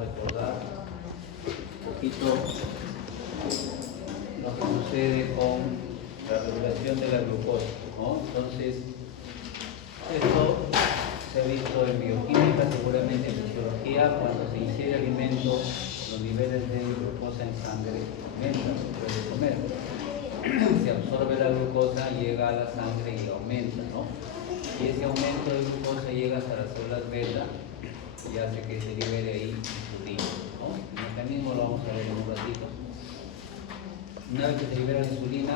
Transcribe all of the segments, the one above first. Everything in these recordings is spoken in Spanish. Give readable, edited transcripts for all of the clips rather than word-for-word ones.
recordar un poquito lo que sucede con la regulación de la glucosa, ¿no? Entonces, esto se ha visto en bioquímica, seguramente en fisiología. Cuando se ingiere alimento, los niveles de glucosa en sangre aumentan después de comer. Se absorbe la glucosa, llega a la sangre y aumenta, ¿no? Y ese aumento de glucosa llega hasta las células beta y hace que se libere ahí insulina, ¿no? El mecanismo lo vamos a ver en un ratito. Una vez que se libera la insulina,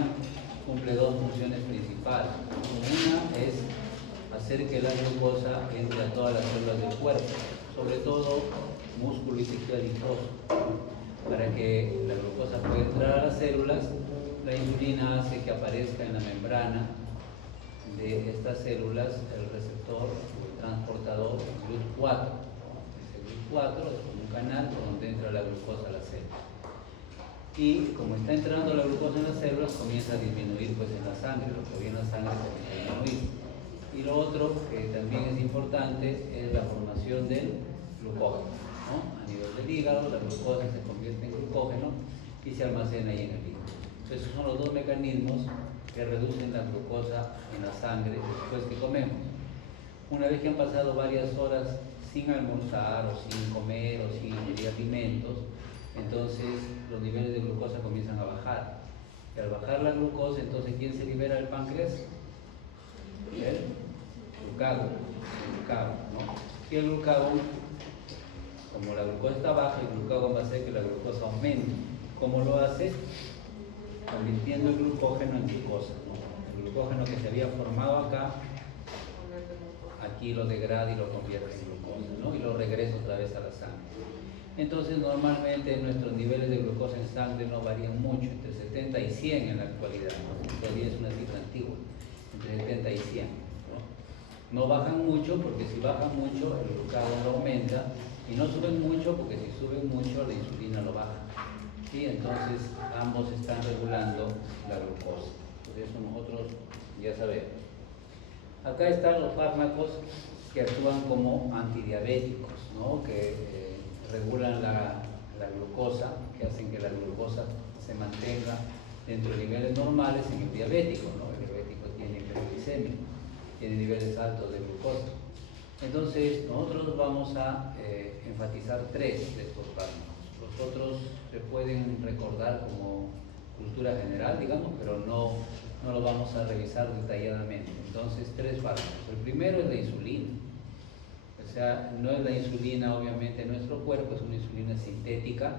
cumple dos funciones principales. Una es hacer que la glucosa entre a todas las células del cuerpo, sobre todo músculo y tejido adiposo. Para que la glucosa pueda entrar a las células, la insulina hace que aparezca en la membrana de estas células el receptor o el transportador GLUT4. Ese GLUT4 es como un canal por donde entra la glucosa a la célula. Y como está entrando la glucosa en las células, comienza a disminuir pues en la sangre, lo que había en la sangre comienza a disminuir. Y lo otro que también es importante es la formación del glucógeno, ¿no? A nivel del hígado, la glucosa se convierte en glucógeno y se almacena ahí en el hígado. Entonces, esos son los dos mecanismos que reducen la glucosa en la sangre después que comemos. Una vez que han pasado varias horas sin almorzar o sin comer o sin ingerir alimentos, entonces los niveles de glucosa comienzan a bajar. Y al bajar la glucosa, entonces ¿quién se libera del páncreas? El glucagón, ¿no? Y el glucagón, como la glucosa está baja, el glucagón va a hacer que la glucosa aumente. ¿Cómo lo hace? Convirtiendo el glucógeno en glucosa, ¿no? El glucógeno que se había formado acá, aquí lo degrada y lo convierte en glucosa, ¿no? Y lo regresa otra vez a la sangre. Entonces, normalmente nuestros niveles de glucosa en sangre no varían mucho, entre 70 y 100 en la actualidad, ¿no? Todavía es una cifra antigua, entre 70 y 100, ¿no? No bajan mucho, porque si bajan mucho, el glucagón lo aumenta, y no suben mucho, porque si suben mucho, la insulina lo baja. ¿Sí? Entonces, ambos están regulando la glucosa. Por eso nosotros ya sabemos. Acá están los fármacos que actúan como antidiabéticos, ¿no? Que regulan la glucosa, que hacen que la glucosa se mantenga dentro de niveles normales en el diabético, ¿no? El diabético tiene hiperglicemia, tiene niveles altos de glucosa. Entonces, nosotros vamos a enfatizar tres de estos fármacos. Los otros se pueden recordar como cultura general, digamos, pero no lo vamos a revisar detalladamente. Entonces, tres fármacos. El primero es la insulina. O sea, no es la insulina obviamente en nuestro cuerpo, es una insulina sintética,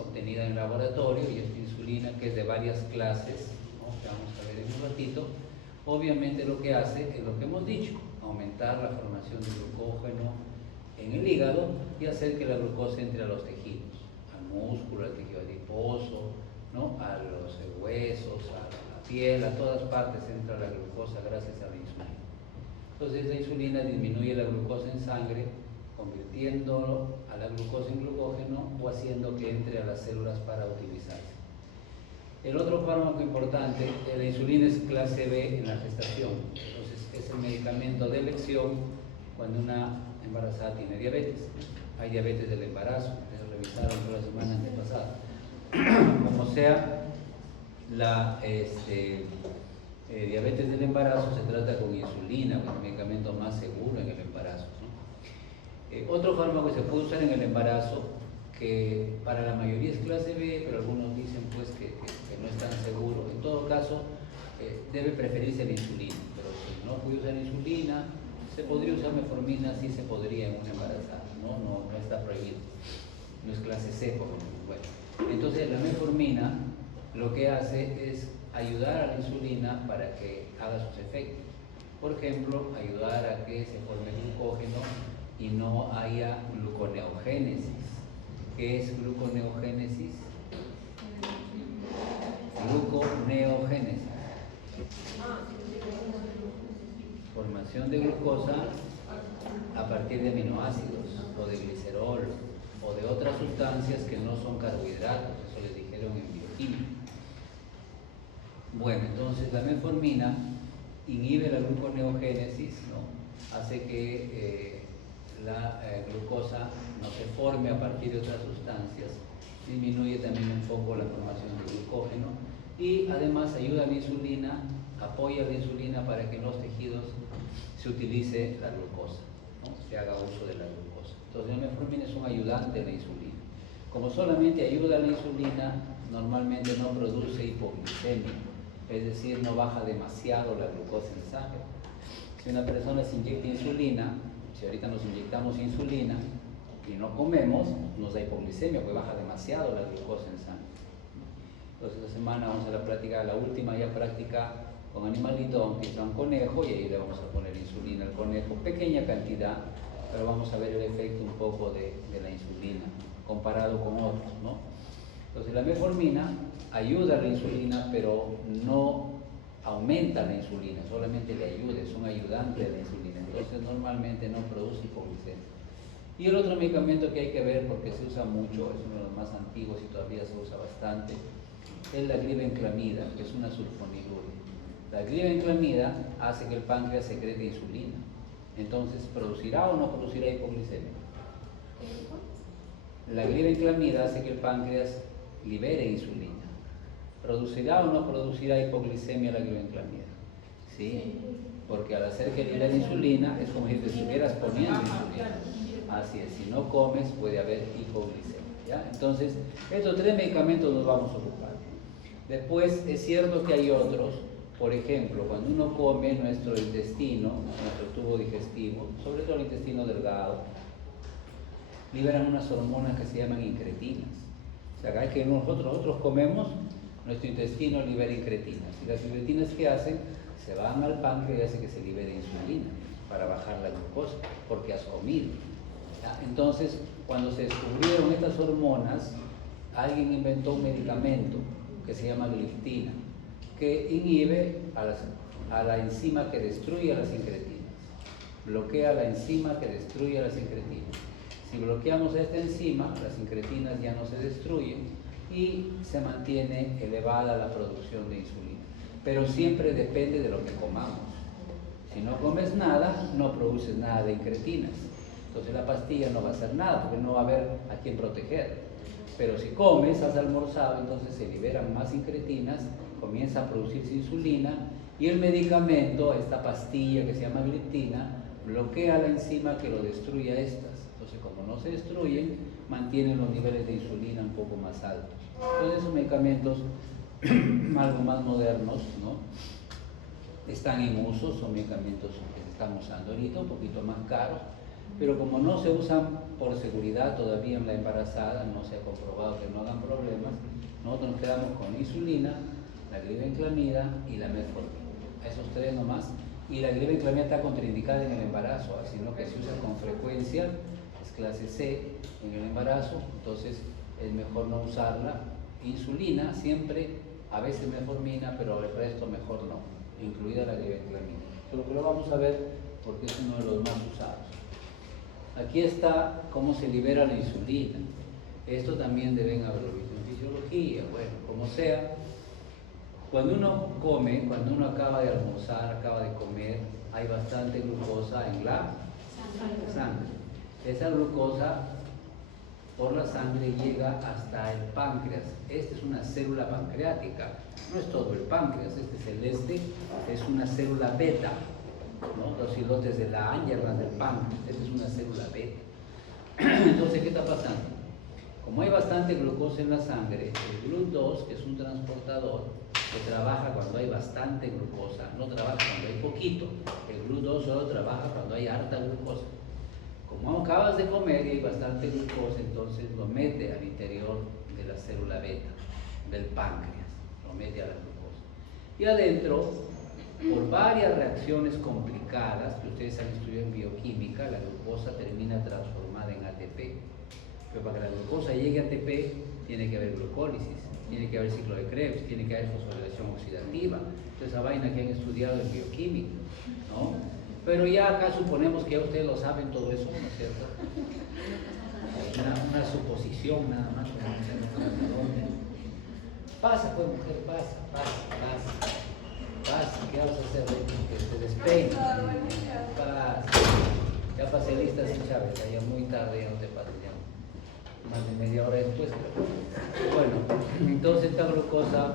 obtenida en el laboratorio, y esta insulina, que es de varias clases, ¿no? Que vamos a ver en un ratito, obviamente lo que hace es lo que hemos dicho: aumentar la formación de glucógeno en el hígado y hacer que la glucosa entre a los tejidos, al músculo, al tejido adiposo, ¿no? A los huesos, a la piel, a todas partes entra la glucosa gracias a la insulina. Entonces la insulina disminuye la glucosa en sangre, convirtiendo a la glucosa en glucógeno o haciendo que entre a las células para utilizarse. El otro fármaco importante, la insulina es clase B en la gestación. Entonces es el medicamento de elección cuando una embarazada tiene diabetes. Hay diabetes del embarazo, ustedes revisaron la semana antepasada. Como sea, la diabetes del embarazo se trata con insulina, el medicamento más seguro en el embarazo, ¿no? Otro fármaco que se puede usar en el embarazo, que para la mayoría es clase B, pero algunos dicen pues que no es tan seguro. En todo caso, debe preferirse la insulina, pero si no puede usar insulina, se podría usar metformina, sí se podría en una embarazada, no está prohibido, no es clase C, por ejemplo. Bueno, entonces la metformina lo que hace es ayudar a la insulina para que haga sus efectos. Por ejemplo, ayudar a que se forme glucógeno y no haya gluconeogénesis. ¿Qué es gluconeogénesis? Gluconeogénesis. Formación de glucosa a partir de aminoácidos o de glicerol o de otras sustancias que no son carbohidratos. Eso les dijeron en bioquímica. Bueno, entonces la metformina inhibe la gluconeogénesis, ¿no? Hace que la glucosa no se forme a partir de otras sustancias, disminuye también un poco la formación de glucógeno y además ayuda a la insulina, apoya la insulina para que en los tejidos se utilice la glucosa, ¿no? Se haga uso de la glucosa. Entonces la metformina es un ayudante de la insulina. Como solamente ayuda a la insulina, normalmente no produce hipoglicemia, es decir, no baja demasiado la glucosa en sangre. Si una persona se inyecta insulina, si ahorita nos inyectamos insulina y no comemos, nos da hipoglicemia porque baja demasiado la glucosa en sangre. Entonces esta semana vamos a la práctica, la última ya práctica con animalito, aunque sea un conejo, y ahí le vamos a poner insulina al conejo, pequeña cantidad, pero vamos a ver el efecto un poco de la insulina comparado con otros, ¿no? Entonces la metformina ayuda a la insulina, pero no aumenta la insulina, solamente le ayuda, es un ayudante de la insulina, entonces normalmente no produce hipoglicemia. Y el otro medicamento que hay que ver, porque se usa mucho, es uno de los más antiguos y todavía se usa bastante, es la glibenclamida, que es una sulfonilurea. La glibenclamida hace que el páncreas secrete insulina, entonces ¿producirá o no producirá hipoglicemia? La glibenclamida hace que el páncreas libere insulina. ¿Producirá o no producirá hipoglicemia la glibenclamida? Sí, porque al hacer que libere insulina es como si te estuvieras poniendo insulina. Así es, si no comes puede haber hipoglicemia, ¿ya? Entonces, estos tres medicamentos nos vamos a ocupar. Después, es cierto que hay otros, por ejemplo, cuando uno come, nuestro intestino, nuestro tubo digestivo, sobre todo el intestino delgado, liberan unas hormonas que se llaman incretinas. O sea, cada vez que nosotros comemos, nuestro intestino libera incretinas. Y las incretinas, ¿qué hacen? Se van al páncreas y hacen que se libere insulina para bajar la glucosa, porque has comido. ¿Ya? Entonces, cuando se descubrieron estas hormonas, alguien inventó un medicamento que se llama gliptina, que inhibe a la enzima que destruye a las incretinas. Bloquea la enzima que destruye a las incretinas. Si bloqueamos esta enzima, las incretinas ya no se destruyen y se mantiene elevada la producción de insulina. Pero siempre depende de lo que comamos. Si no comes nada, no produces nada de incretinas. Entonces la pastilla no va a hacer nada porque no va a haber a quién proteger. Pero si comes, has almorzado, entonces se liberan más incretinas, comienza a producirse insulina y el medicamento, esta pastilla que se llama gliptina, bloquea la enzima que lo destruye a estas. Entonces, como no se destruyen, mantienen los niveles de insulina un poco más altos. Entonces, esos medicamentos algo más modernos, ¿no? Están en uso, son medicamentos que se están usando ahorita, un poquito más caros, pero como no se usan por seguridad todavía en la embarazada, no se ha comprobado que no hagan problemas, nosotros nos quedamos con la insulina, la glibenclamida y la metformina. Esos tres nomás. Y la glibenclamida está contraindicada en el embarazo, sino que se usa con frecuencia, es clase C en el embarazo, entonces es mejor no usarla. Insulina siempre, a veces metformina, pero el resto mejor no, incluida la glibenclamida. Pero lo vamos a ver porque es uno de los más usados. Aquí está cómo se libera la insulina. Esto también deben haberlo visto en fisiología, bueno, como sea. Cuando uno come, cuando uno acaba de almorzar, acaba de comer, hay bastante glucosa en la sangre. Esa glucosa por la sangre llega hasta el páncreas. Esta es una célula pancreática, no es todo el páncreas, este celeste es una célula beta, ¿no? Los islotes de la Angerland del páncreas, esta es una célula beta. Entonces, ¿qué está pasando? Como hay bastante glucosa en la sangre, el GLUT2, que es un transportador, que trabaja cuando hay bastante glucosa, no trabaja cuando hay poquito. El GLUT2 solo trabaja cuando hay harta glucosa. Como acabas de comer y hay bastante glucosa, entonces lo mete al interior de la célula beta, del páncreas, lo mete a la glucosa. Y adentro, por varias reacciones complicadas que ustedes han estudiado en bioquímica, la glucosa termina transformada en ATP. Pero para que la glucosa llegue a ATP, tiene que haber glucólisis, tiene que haber ciclo de Krebs, tiene que haber fosforilación oxidativa. Entonces, esa vaina que han estudiado en bioquímica, ¿no? Pero ya acá suponemos que ya ustedes lo saben todo eso, ¿no es cierto? Una suposición nada más. Pasa, pues, mujer, pasa. ¿Qué vas a hacer? Que te despeine. Pasa. Ya pasé lista sin Chávez, ya muy tarde, ya no te pases ya. media hora después. Bueno, entonces esta glucosa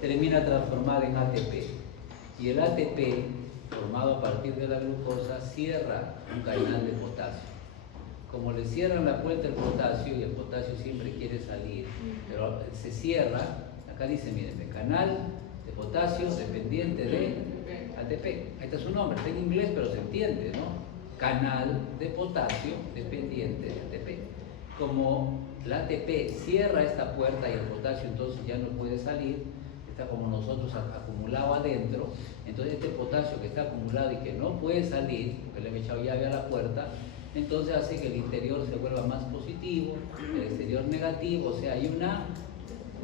termina transformada en ATP. Y el ATP, formado a partir de la glucosa, cierra un canal de potasio. Como le cierran la puerta el potasio, y el potasio siempre quiere salir, pero se cierra, acá dice, miren, el canal de potasio dependiente de ATP. Ahí está su nombre, está en inglés, pero se entiende, ¿no? Canal de potasio dependiente de ATP. Como la ATP cierra esta puerta y el potasio entonces ya no puede salir, está como nosotros acumulado adentro, entonces este potasio que está acumulado y que no puede salir, porque le hemos echado llave a la puerta, entonces hace que el interior se vuelva más positivo, el exterior negativo, o sea, hay una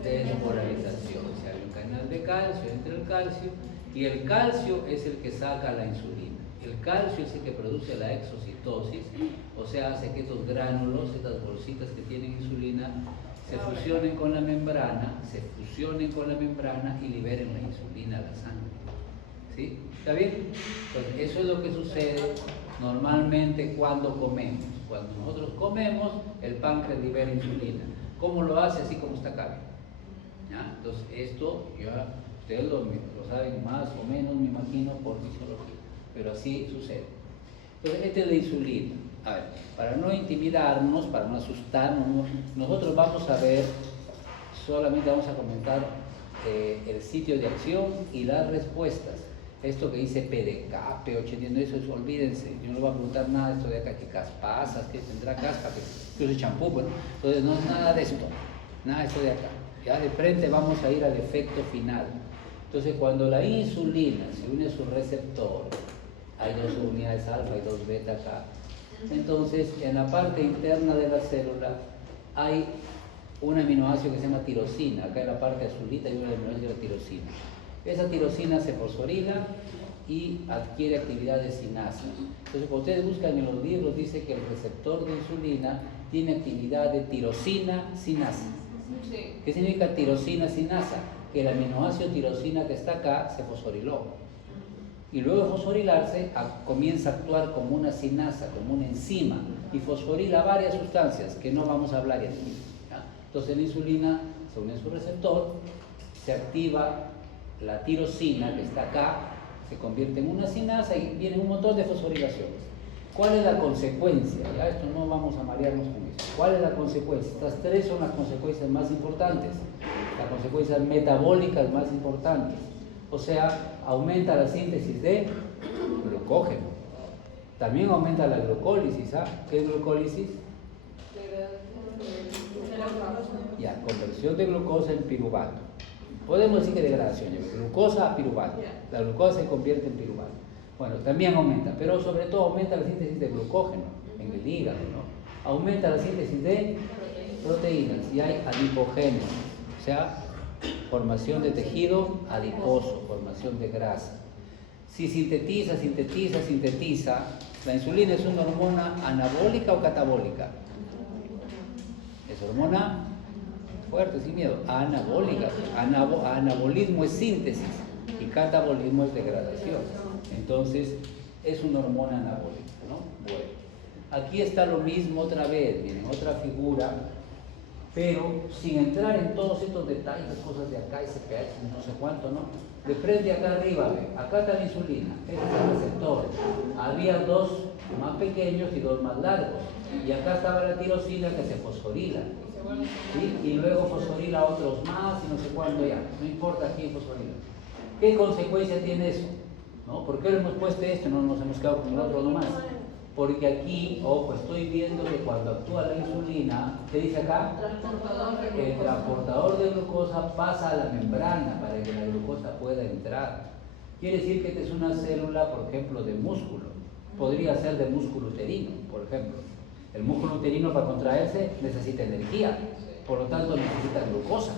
despolarización, o sea, hay un canal de calcio entre el calcio, y el calcio es el que saca la insulina. El calcio es el que produce la exocitosis, o sea, hace que estos gránulos, estas bolsitas que tienen insulina, se fusionen con la membrana, y liberen la insulina a la sangre. ¿Sí? ¿Está bien? Pues eso es lo que sucede normalmente cuando comemos. Cuando nosotros comemos, el páncreas libera insulina. ¿Cómo lo hace? Así como está acá. ¿Ya? Entonces, esto ya ustedes lo saben más o menos, me imagino, por fisiología. Pero así sucede. Entonces, esta es la insulina. A ver, para no intimidarnos, para no asustarnos, nosotros vamos a ver, solamente vamos a comentar el sitio de acción y las respuestas. Esto que dice PDK, P80, eso es, olvídense, yo no le voy a preguntar nada de esto de acá, que caspasas, que tendrá caspa, que use champú, bueno, entonces no es nada de esto, nada de esto de acá. Ya de frente vamos a ir al efecto final. Entonces, cuando la insulina se une a su receptor, hay dos unidades alfa y dos beta acá. Entonces, en la parte interna de la célula hay un aminoácido que se llama tirosina. Acá en la parte azulita hay un aminoácido de tirosina. Esa tirosina se fosforila y adquiere actividad de sinasa. Entonces, cuando ustedes buscan en los libros, dice que el receptor de insulina tiene actividad de tirosina-sinasa. Sí. ¿Qué significa tirosina-sinasa? Que el aminoácido tirosina que está acá se fosforiló. Y luego de fosforilarse comienza a actuar como una sinasa, como una enzima, y fosforila varias sustancias que no vamos a hablar aquí. ¿Ya? Entonces la insulina se une a su receptor, se activa la tirosina que está acá, se convierte en una sinasa y viene un montón de fosforilaciones. ¿Cuál es la consecuencia? Ya esto no vamos a marearnos con eso. ¿Cuál es la consecuencia? Estas tres son las consecuencias más importantes, las consecuencias metabólicas más importantes. O sea, aumenta la síntesis de glucógeno. También aumenta la glucólisis. ¿Ah? ¿Qué es glucólisis? Ya, conversión de glucosa en piruvato. Podemos decir que degradación, glucosa a piruvato. La glucosa se convierte en piruvato. Bueno, también aumenta, pero sobre todo aumenta la síntesis de glucógeno en el hígado, ¿no? Aumenta la síntesis de proteínas y hay adipogénesis, o sea, formación de tejido adiposo, formación de grasa. Si sintetiza, la insulina es una hormona anabólica o catabólica. Es hormona fuerte, sin miedo, anabólica. Anabolismo es síntesis y catabolismo es degradación. Entonces, es una hormona anabólica, ¿no? Bueno, aquí está lo mismo otra vez, miren, otra figura, pero sin entrar en todos estos detalles, cosas de acá, ese pH, no sé cuánto, ¿no? De frente acá arriba, ve, acá está la insulina, este es el receptor. Había dos más pequeños y dos más largos. Y acá estaba la tirosina que se fosforila. ¿Sí? Y luego fosforila otros más y no sé cuánto ya. No importa quién fosforila. ¿Qué consecuencia tiene eso? ¿No? ¿Por qué le hemos puesto esto? No nos hemos quedado con el otro nomás. Porque aquí, ojo, estoy viendo que cuando actúa la insulina, ¿qué dice acá? El transportador de glucosa pasa a la membrana para que la glucosa pueda entrar. Quiere decir que esta es una célula, por ejemplo, de músculo. Podría ser de músculo uterino, por ejemplo. El músculo uterino para contraerse necesita energía, por lo tanto necesita glucosa.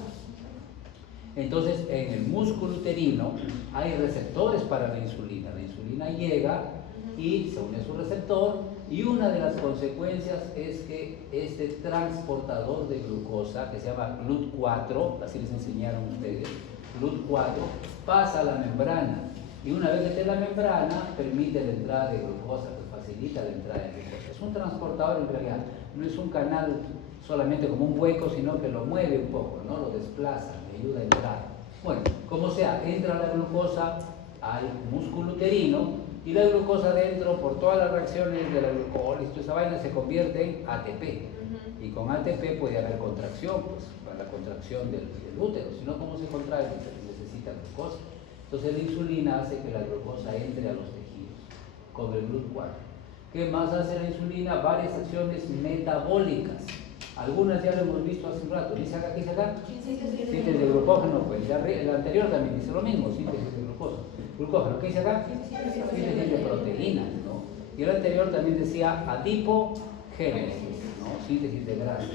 Entonces, en el músculo uterino hay receptores para la insulina. La insulina llega y se une a su receptor, y una de las consecuencias es que este transportador de glucosa, que se llama GLUT4, así les enseñaron ustedes, GLUT4, pasa a la membrana, y una vez que esté en la membrana, permite la entrada de glucosa, pues facilita la entrada de glucosa. Es un transportador en realidad, no es un canal solamente como un hueco, sino que lo mueve un poco, ¿no? Lo desplaza, le ayuda a entrar. Bueno, como sea, entra la glucosa al músculo uterino y la glucosa dentro, por todas las reacciones de la glucólisis, esa vaina se convierte en ATP. Y con ATP puede haber contracción, pues, para la contracción del útero, si no, ¿cómo se contrae? Necesita glucosa. Entonces la insulina hace que la glucosa entre a los tejidos con el GLUT4. ¿Qué más hace la insulina? Varias acciones metabólicas. Algunas ya lo hemos visto hace un rato. ¿Dice acá? ¿Qué dice acá? Síntesis de glucógeno. Pues el anterior también dice lo mismo, síntesis de glucógeno. ¿Qué dice acá? Síntesis de proteínas, ¿no? Y el anterior también decía adipogénesis, ¿no? Síntesis de grasa.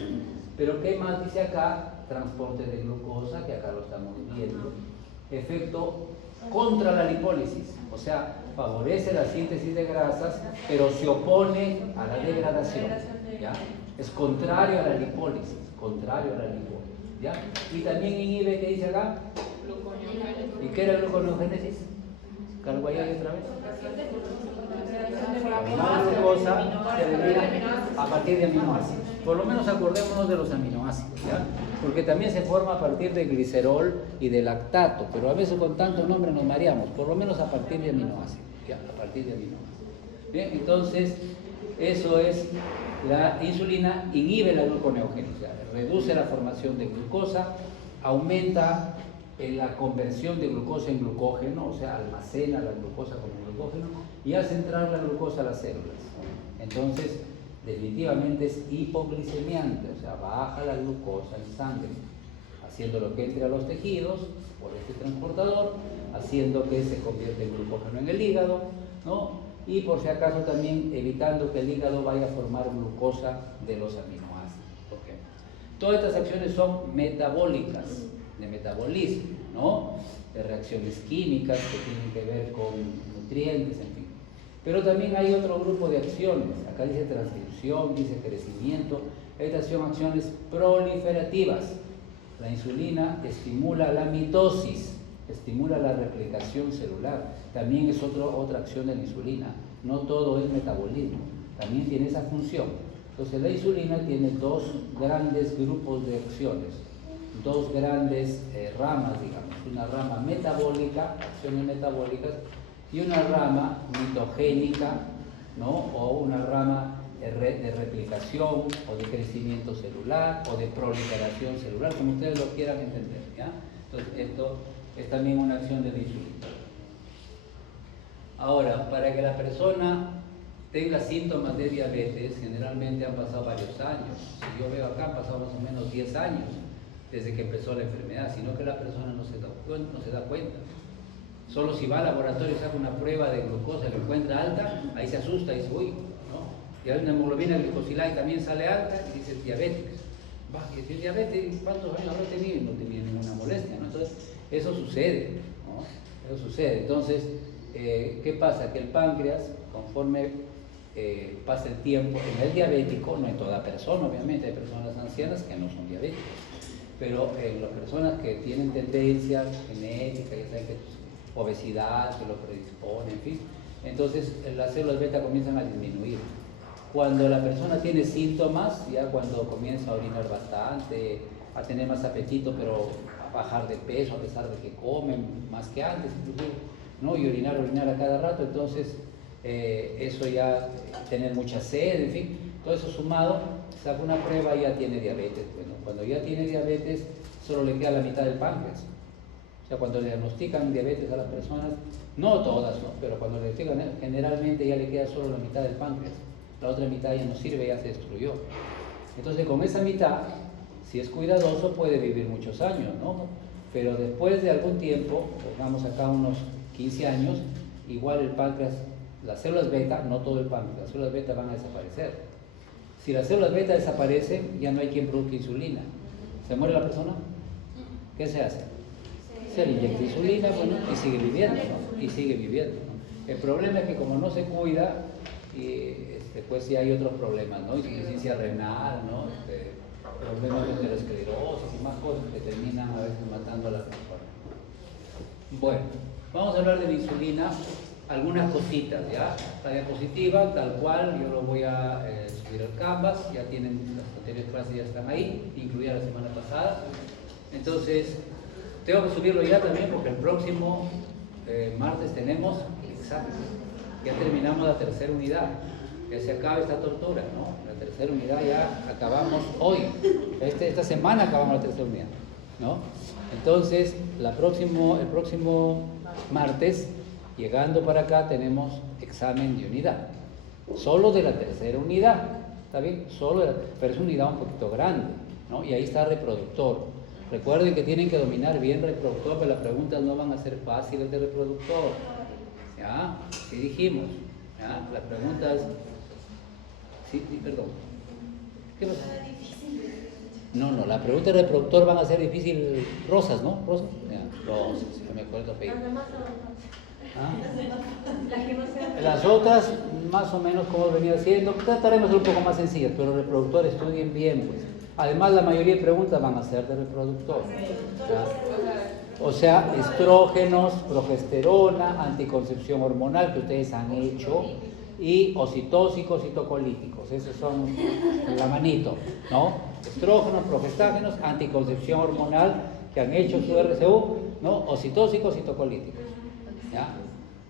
Pero ¿qué más dice acá? Transporte de glucosa, que acá lo estamos viendo. Efecto contra la lipólisis, o sea, favorece la síntesis de grasas, pero se opone a la degradación, ¿ya? Es contrario a la lipólisis, ¿ya? Y también inhibe, ¿qué dice acá? ¿Y qué era gluconeogénesis? ¿Carguayal otra vez? La glucosa se elimina a partir de aminoácidos. Por lo menos acordémonos de los aminoácidos, ¿ya? Porque también se forma a partir de glicerol y de lactato, pero a veces con tanto nombre nos mareamos. Por lo menos a partir de aminoácidos, ¿ya? A partir de aminoácidos. Bien, entonces eso es, la insulina inhibe la gluconeogénesis, o sea, reduce la formación de glucosa, aumenta la conversión de glucosa en glucógeno, o sea, almacena la glucosa como glucógeno y hace entrar la glucosa a las células. Entonces, definitivamente es hipoglicemiante, o sea, baja la glucosa en sangre, haciendo lo que entre a los tejidos por este transportador, haciendo que se convierta en glucógeno en el hígado, ¿no? Y por si acaso también evitando que el hígado vaya a formar glucosa de los aminoácidos. ¿Okay? Todas estas acciones son metabólicas, de metabolismo, ¿no? De reacciones químicas que tienen que ver con nutrientes, en fin. Pero también hay otro grupo de acciones. Acá dice transcripción, dice crecimiento. Estas son acciones proliferativas. La insulina estimula la mitosis, estimula la replicación celular. También es otra acción de la insulina. No todo es metabolismo, también tiene esa función. Entonces la insulina tiene dos grandes grupos de acciones, dos grandes ramas, digamos. Una rama metabólica, acciones metabólicas, y una rama mitogénica, ¿no? O una rama de replicación o de crecimiento celular o de proliferación celular, como ustedes lo quieran entender, ¿ya? Entonces esto es también una acción de la insulina. Ahora, para que la persona tenga síntomas de diabetes, generalmente han pasado varios años. Si yo veo acá, han pasado más o menos 10 años desde que empezó la enfermedad, sino que la persona no se da cuenta. Solo si va al laboratorio y saca una prueba de glucosa y lo encuentra alta, ahí se asusta y dice, uy, ¿no? Y ahora una hemoglobina glicosilada también sale alta y dice diabetes. Va, y si es diabetes, ¿cuántos años habrá tenido? No tenía ninguna molestia, ¿no? Entonces, eso sucede, ¿no? Eso sucede. Entonces, ¿qué pasa? Que el páncreas, conforme pasa el tiempo, en el diabético, no en toda persona, obviamente, hay personas ancianas que no son diabéticas, pero en las personas que tienen tendencias genéticas, ya saben que obesidad, que lo predispone, en fin, entonces las células beta comienzan a disminuir. Cuando la persona tiene síntomas, ya cuando comienza a orinar bastante, a tener más apetito, pero a bajar de peso a pesar de que comen más que antes, inclusive, ¿no? Y orinar a cada rato, entonces eso ya, tener mucha sed, en fin, todo eso sumado, saca una prueba y ya tiene diabetes. Bueno, cuando ya tiene diabetes, solo le queda la mitad del páncreas. O sea, cuando le diagnostican diabetes a las personas, no todas, ¿no? Pero cuando le diagnostican, generalmente ya le queda solo la mitad del páncreas. La otra mitad ya no sirve, ya se destruyó. Entonces, con esa mitad, si es cuidadoso, puede vivir muchos años, ¿no? Pero después de algún tiempo, pongamos acá unos 15 años, igual el páncreas, las células beta, no todo el páncreas, las células beta van a desaparecer. Si las células beta desaparecen, ya no hay quien produzca insulina. ¿Se muere la persona? ¿Qué se hace? Se le inyecta insulina, bueno, y sigue viviendo, ¿no? Y sigue viviendo, ¿no? El problema es que como no se cuida, pues sí hay otros problemas, ¿no? Insuficiencia renal, ¿no? Problemas de aterosclerosis y más cosas que terminan a veces matando a la persona. Bueno, vamos a hablar de la insulina algunas cositas, ¿ya? La diapositiva, tal cual, yo lo voy a subir al Canvas, ya tienen las anteriores clases, ya están ahí, incluida la semana pasada. Entonces, tengo que subirlo ya también porque el próximo martes tenemos examen. Ya terminamos la tercera unidad, ya se acaba esta tortura, ¿no? La tercera unidad ya acabamos hoy, esta semana acabamos la tercera unidad, ¿no? Entonces, el próximo martes, llegando para acá, tenemos examen de unidad, solo de la tercera unidad, ¿está bien? Pero es una unidad un poquito grande, ¿no? Y ahí está reproductor. Recuerden que tienen que dominar bien reproductor, pero las preguntas no van a ser fáciles de reproductor, ¿ya? Sí dijimos, ¿ya? Las preguntas... Sí, perdón. ¿Qué pasa? No, las preguntas de reproductor van a ser difíciles, Rosas, ¿no? Rosas, no me acuerdo. ¿Ah? Las otras, más o menos como venía haciendo, trataremos de un poco más sencillas, pero reproductor estudien bien, pues. Además, la mayoría de preguntas van a ser de reproductor, ¿ya? O sea, estrógenos, progesterona, anticoncepción hormonal que ustedes han hecho, y ocitóxicos, citocolíticos, esos son la manito, ¿no? Estrógenos, progestágenos, anticoncepción hormonal que han hecho su RCU, ¿no? Ocitóxicos, citocolíticos, ¿ya?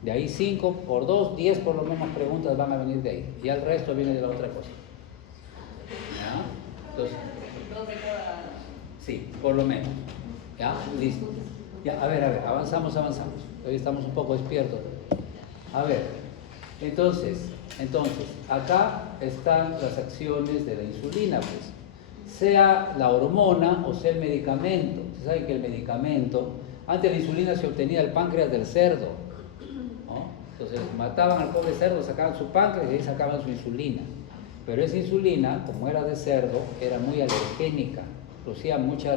De ahí 5 por 2, 10 por lo menos preguntas van a venir de ahí, y el resto viene de la otra cosa, ¿ya? Entonces, sí, por lo menos, ¿ya? Listo. Ya, a ver, avanzamos. Hoy estamos un poco despiertos. A ver, entonces, acá están las acciones de la insulina, pues. Sea la hormona o sea el medicamento. Ustedes saben que el medicamento, antes la insulina se obtenía del páncreas del cerdo, ¿no? Entonces mataban al pobre cerdo, sacaban su páncreas y ahí sacaban su insulina. Pero esa insulina, como era de cerdo, era muy alergénica, producía mucha